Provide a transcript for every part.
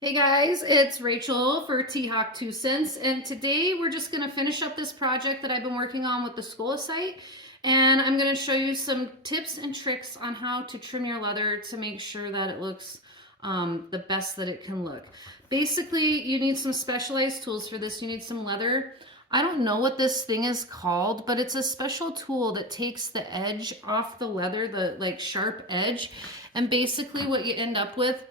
Hey guys, it's Rachel for T-Hawk 2 Cents, and today we're just going to finish up this project that I've been working on with the Skola site, and I'm going to show you some tips and tricks on how to trim your leather to make sure that it looks the best that it can look. Basically, you need some specialized tools for this. You need some leather. I don't know what this thing is called, but it's a special tool that takes the edge off the leather, the like sharp edge, and basically what you end up with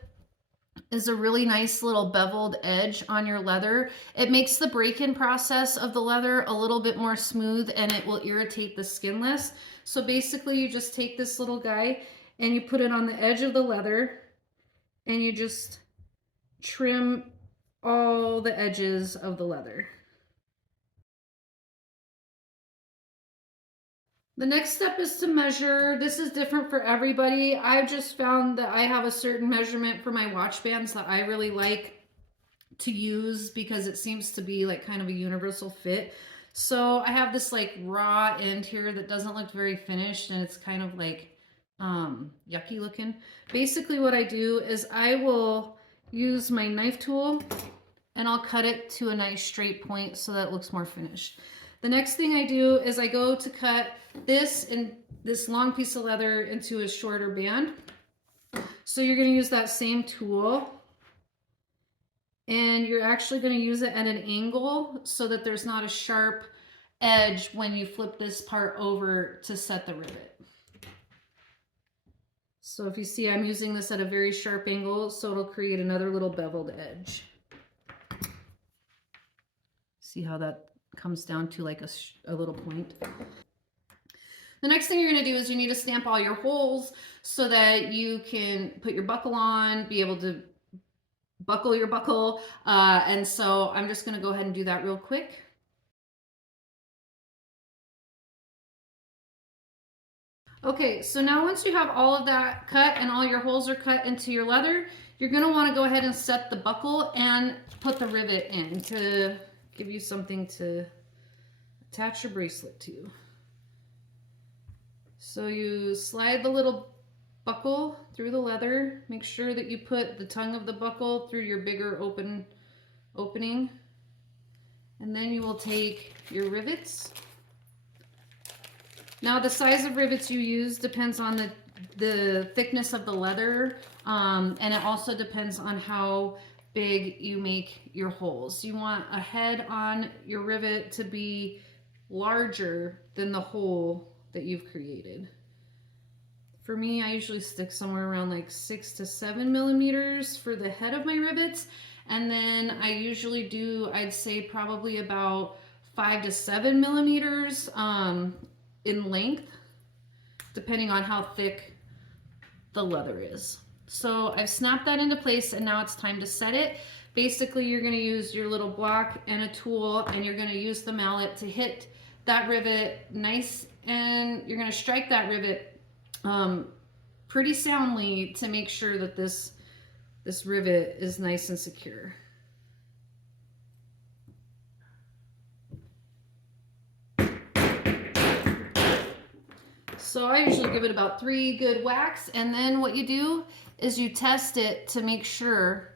is a really nice little beveled edge on your leather. It makes the break-in process of the leather a little bit more smooth and it will irritate the skin less. So basically you just take this little guy and you put it on the edge of the leather and you just trim all the edges of the leather. The next step is to measure. This is different for everybody. I've just found that I have a certain measurement for my watch bands that I really like to use because it seems to be like kind of a universal fit. So I have this like raw end here that doesn't look very finished and it's kind of like yucky looking. Basically what I do is I will use my knife tool and I'll cut it to a nice straight point so that it looks more finished. The next thing I do is I go to cut this long piece of leather into a shorter band. So you're going to use that same tool and you're actually going to use it at an angle so that there's not a sharp edge when you flip this part over to set the rivet. So if you see, I'm using this at a very sharp angle so it'll create another little beveled edge. See how that comes down to like a little point. The next thing you're going to do is you need to stamp all your holes so that you can put your buckle on, be able to buckle your buckle. And so I'm just going to go ahead and do that real quick. Okay, so now once you have all of that cut and all your holes are cut into your leather, you're going to want to go ahead and set the buckle and put the rivet in to give you something to attach your bracelet to. So you slide the little buckle through the leather. Make sure that you put the tongue of the buckle through your bigger opening. And then you will take your rivets. Now the size of rivets you use depends on the thickness of the leather, and it also depends on how big you make your holes. You want a head on your rivet to be larger than the hole that you've created. For me, I usually stick somewhere around like 6 to 7 millimeters for the head of my rivets, and then I usually do, I'd say probably about 5 to 7 millimeters in length, depending on how thick the leather is. So I've snapped that into place and now it's time to set it. Basically, you're going to use your little block and a tool and you're going to use the mallet to hit that rivet nice, and you're going to strike that rivet pretty soundly to make sure that this rivet is nice and secure. So I usually give it about 3 good whacks, and then what you do is you test it to make sure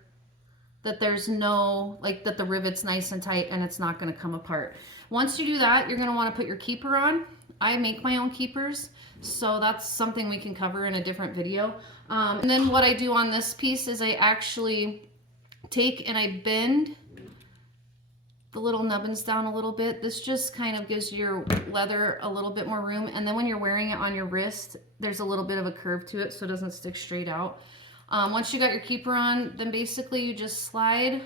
that there's no, like that the rivet's nice and tight and it's not going to come apart. Once you do that, you're going to want to put your keeper on. I make my own keepers, so that's something we can cover in a different video. And then what I do on this piece is I actually take and I bend the little nubbins down a little bit. This just kind of gives your leather a little bit more room, and then when you're wearing it on your wrist, there's a little bit of a curve to it so it doesn't stick straight out. Once you got your keeper on, then basically you just slide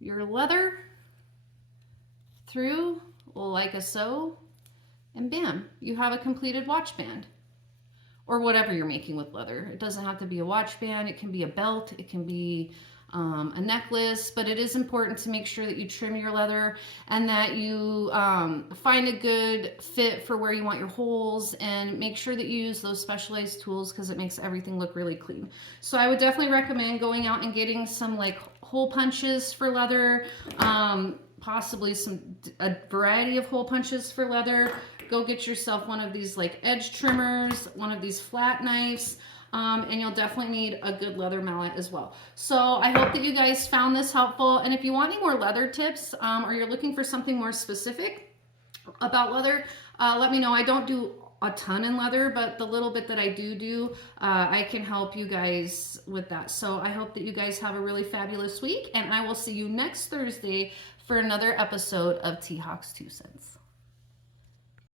your leather through like a so, and bam, you have a completed watch band. Or whatever you're making with leather. It doesn't have to be a watch band, it can be a belt, it can be a necklace, but it is important to make sure that you trim your leather and that you find a good fit for where you want your holes, and make sure that you use those specialized tools because it makes everything look really clean. So I would definitely recommend going out and getting some like hole punches for leather, possibly a variety of hole punches for leather. Go get yourself one of these like edge trimmers, one of these flat knives. and you'll definitely need a good leather mallet as well. So I hope that you guys found this helpful, and if you want any more leather tips, or you're looking for something more specific about leather, let me know. I don't do a ton in leather, but the little bit that I do, I can help you guys with that. So I hope that you guys have a really fabulous week, and I will see you next Thursday for another episode of T-Hawk's 2 Cents.